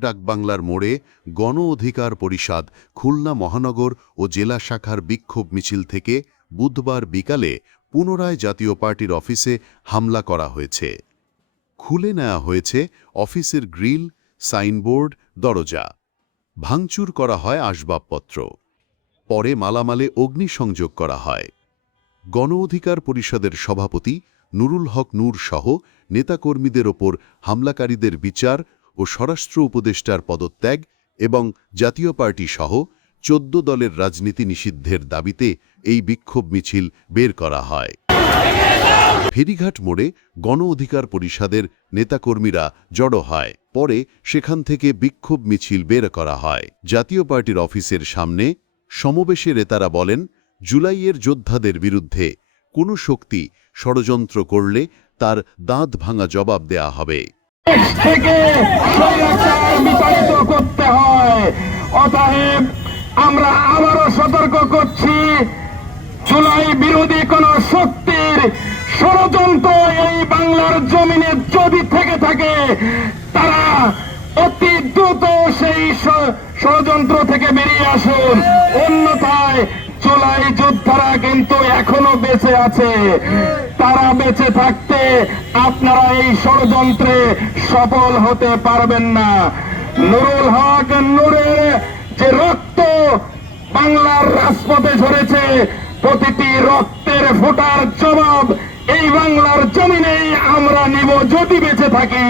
ডাকবাংলার মোড়ে গণ অধিকার পরিষদ, খুলনা মহানগর ও জেলা শাখার বিক্ষোভ মিছিল থেকে বুধবার বিকালে পুনরায় জাতীয় পার্টির অফিসে হামলা করা হয়েছে। খুলে নেওয়া হয়েছে অফিসের গ্রিল, সাইনবোর্ড, দরজা। ভাঙচুর করা হয় আসবাবপত্র। পরে মালামালে অগ্নিসংযোগ করা হয়। গণ অধিকার পরিষদের সভাপতি নুরুল হক নূর সহ নেতাকর্মীদের ওপর হামলাকারীদের বিচার ও স্বরাষ্ট্র উপদেষ্টার পদত্যাগ এবং জাতীয় পার্টি সহ চোদ্দ দলের রাজনীতি নিষিদ্ধের দাবিতে এই বিক্ষোভ মিছিল বের করা হয়। ফেরিঘাট মোড়ে গণ অধিকার পরিষদের নেতাকর্মীরা জড়ো হয়। পরে সেখান থেকে বিক্ষোভ মিছিল বের করা হয়। জাতীয় পার্টির অফিসের সামনে সমাবেশে নেতারা বলেন, জুলাইয়ের যোদ্ধাদের বিরুদ্ধে কোনো শক্তি ষড়যন্ত্র করলে তার দাঁত ভাঙা জবাব দেয়া হবে। থেকে আমরা আবারও সতর্ক করছি, জুলাই বিরোধী কোন শক্তির ষড়যন্ত্র এই বাংলার জমিনে যদি থেকে থাকে, তারা অতি দ্রুত সেই ষড়যন্ত্র থেকে বেরিয়ে আসুন। অন্যথায় জুলাই যোদ্ধারা কিন্তু এখনও বেঁচে আছে। তারা বেঁচে থাকতে আপনারা এই ষড়যন্ত্রে সফল হতে পারবেন না। নুরুল হক নূরের যে রক্ত বাংলার রাজপথে ঝরেছে, প্রতিটি রক্তের ফোটার জবাব এই বাংলার জমিনেই আমরা নিব যদি বেঁচে থাকি।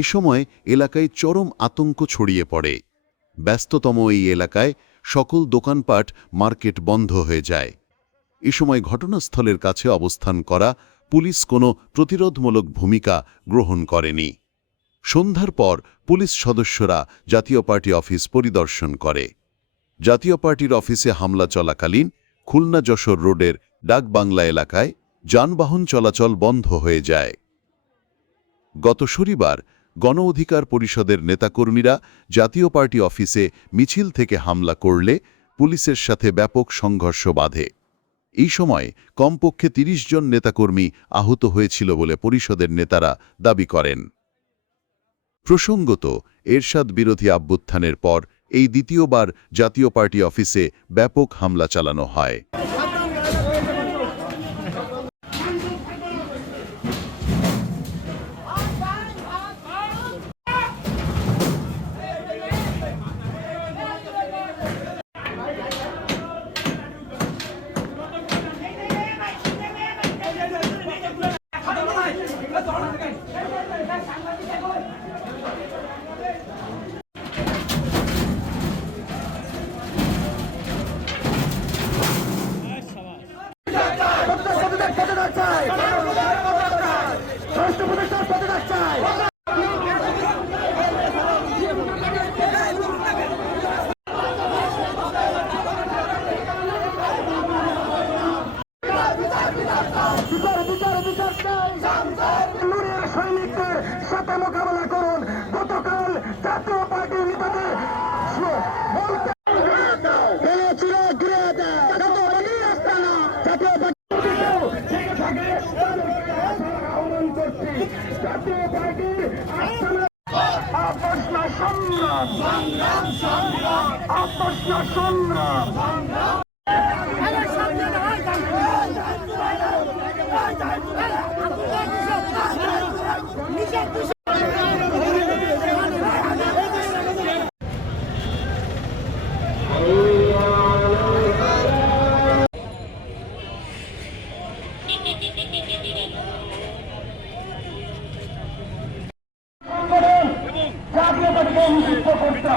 এ সময় এলাকায় চরম আতঙ্ক ছড়িয়ে পড়ে। ব্যস্ততম এই এলাকায় সকল দোকানপাট মার্কেট বন্ধ হয়ে যায়। এ সময় ঘটনাস্থলের কাছে অবস্থান করা পুলিশ কোনো প্রতিরোধমূলক ভূমিকা গ্রহণ করেনি। সন্ধ্যার পর পুলিশ সদস্যরা জাতীয় পার্টি অফিস পরিদর্শন করে। জাতীয় পার্টির অফিসে হামলা চলাকালীন খুলনা যশোর রোডের ডাকবাংলা এলাকায় যানবাহন চলাচল বন্ধ হয়ে যায়। গত শনিবার গণ অধিকার পরিষদের নেতাকর্মীরা জাতীয় পার্টি অফিসে মিছিল থেকে হামলা করলে পুলিশের সাথে ব্যাপক সংঘর্ষ বাধে। এই সময় কমপক্ষে ৩০ জন নেতাকর্মী আহত হয়েছিল বলে পরিষদের নেতারা দাবি করেন। প্রসঙ্গত, এরশাদ বিরোধী আভ্যুত্থানের পর এই দ্বিতীয়বার জাতীয় পার্টি অফিসে ব্যাপক হামলা চালানো হয়। সাথে মোকাবেলা করুন। গতকাল জাতীয় পার্টির নেতাদের স- বলতে পেরেছিল ঘুরে দাও জাতীয় পার্টি রাস্তা না জাতীয় পার্টি থেকে থাকে তাদেরকে আহ্বান করছি জাতীয় পার্টি আস্থানা আপোষ না সংগ্রাম আপোষ না সংগ্রাম সংগঠন জাতীয় পার্টিকে নিষিদ্ধ করতে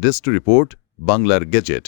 ডেস্ক রিপোর্ট বাংলার গেজেট